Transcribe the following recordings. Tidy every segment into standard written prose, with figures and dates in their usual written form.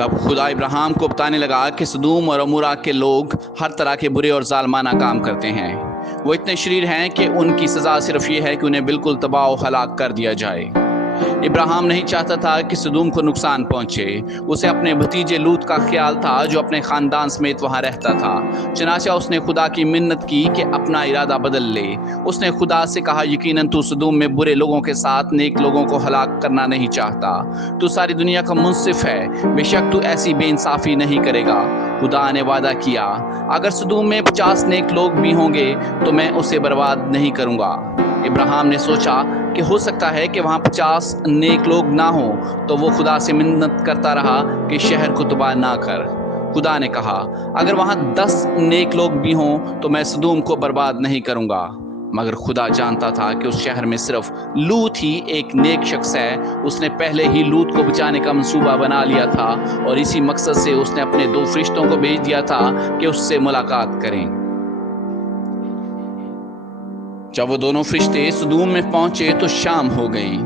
तब खुदा इब्राहिम को बताने लगा कि सदूम और अमूरा के लोग हर तरह के बुरे और जालमाना काम करते हैं। वो इतने शरीर हैं कि उनकी सज़ा सिर्फ ये है कि उन्हें बिल्कुल तबाह और हलाक कर दिया जाए। इब्राहिम नहीं चाहता था कि सदूम को नुकसान पहुंचे। उसे अपने भतीजे लूत का ख्याल था जो अपने खानदान समेत वहां रहता था। चनाचा उसने खुदा की मिन्नत की कि अपना इरादा बदल ले। उसने खुदा से कहा, यकीनन तू सदूम में बुरे लोगों के साथ नेक लोगों को हलाक करना नहीं चाहता। तू सारी दुनिया का मुंसिफ है, बेशक तू ऐसी बेइंसाफी नहीं करेगा। खुदा ने वादा किया, अगर सदूम में 50 नेक लोग भी होंगे तो मैं उसे बर्बाद नहीं करूंगा। इब्राहिम ने सोचा कि हो सकता है कि वहाँ 50 नेक लोग ना हो, तो वो खुदा से मिन्नत करता रहा कि शहर को तबाह ना कर। खुदा ने कहा, अगर वहाँ 10 नेक लोग भी हों तो मैं सदूम को बर्बाद नहीं करूंगा। मगर खुदा जानता था कि उस शहर में सिर्फ लूत ही एक नेक शख्स है। उसने पहले ही लूत को बचाने का मंसूबा बना लिया था और इसी मकसद से उसने अपने 2 फरिश्तों को भेज दिया था कि उससे मुलाकात करें। जब वो दोनों फरिश्ते सदूम में पहुंचे तो शाम हो गई।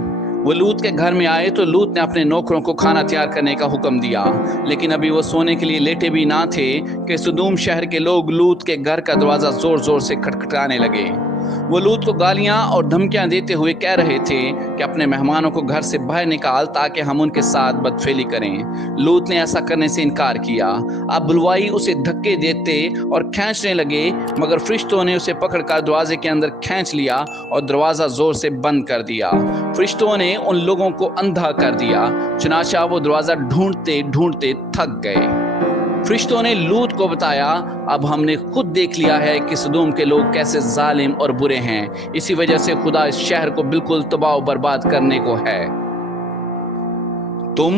वो लूत के घर में आए तो लूत ने अपने नौकरों को खाना तैयार करने का हुक्म दिया, लेकिन अभी वो सोने के लिए लेटे भी ना थे कि सदूम शहर के लोग लूत के घर का दरवाजा जोर जोर से खटखटाने लगे। वो लूत को गालियां और धमकियां देते हुए कह रहे थे कि अपने मेहमानों को घर से बाहर निकाल ताकि हम उनके साथ बदफेली करें। लूत ने ऐसा करने से इनकार किया। अब बुलवाई उसे धक्के देते और खींचने लगे, मगर फरिश्तों ने उसे पकड़कर दरवाजे के अंदर खींच लिया और दरवाजा जोर से बंद कर दिया। फरिश्तों ने उन लोगों को अंधा कर दिया। चुनाचा वो दरवाजा ढूंढते ढूंढते थक गए। फरिश्तों ने लूत को बताया, अब हमने खुद देख लिया है कि सदूम के लोग कैसे जालिम और बुरे हैं। इसी वजह से खुदा इस शहर को बिल्कुल तबाह और बर्बाद करने को है। तुम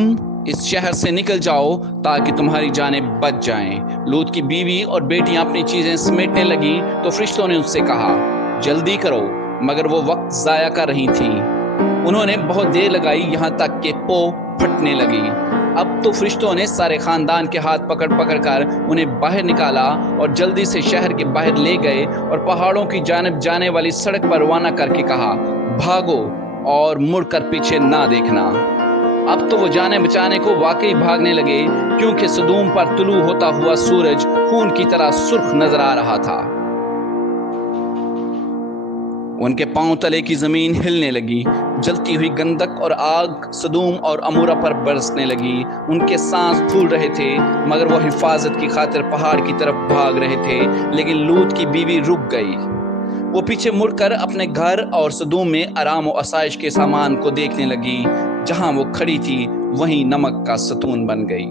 इस शहर से निकल जाओ ताकि तुम्हारी जानें बच जाएं। लूत की बीवी और बेटियां अपनी चीजें समेटने लगी तो फरिश्तों ने उससे कहा, जल्दी करो, मगर वो वक्त जाया कर रही थी। उन्होंने बहुत देर लगाई, यहाँ तक कि पो फटने लगी। अब तो फरिश्तों ने सारे खानदान के हाथ पकड़ पकड़ कर उन्हें बाहर निकाला और जल्दी से शहर के बाहर ले गए और पहाड़ों की जानिब जाने वाली सड़क पर रवाना करके कहा, भागो और मुड़कर पीछे ना देखना। अब तो वो जाने बचाने को वाकई भागने लगे, क्योंकि सदूम पर तुलू होता हुआ सूरज खून की तरह सुर्ख नजर आ रहा था। उनके पांव तले की जमीन हिलने लगी। जलती हुई गंधक और आग सदूम और अमूरा पर बरसने लगी। उनके सांस फूल रहे थे, मगर वो हिफाजत की खातिर पहाड़ की तरफ भाग रहे थे। लेकिन लूत की बीवी रुक गई। वो पीछे मुड़कर अपने घर और सदूम में आराम और आसाइश के सामान को देखने लगी। जहां वो खड़ी थी वहीं नमक का सतून बन गई।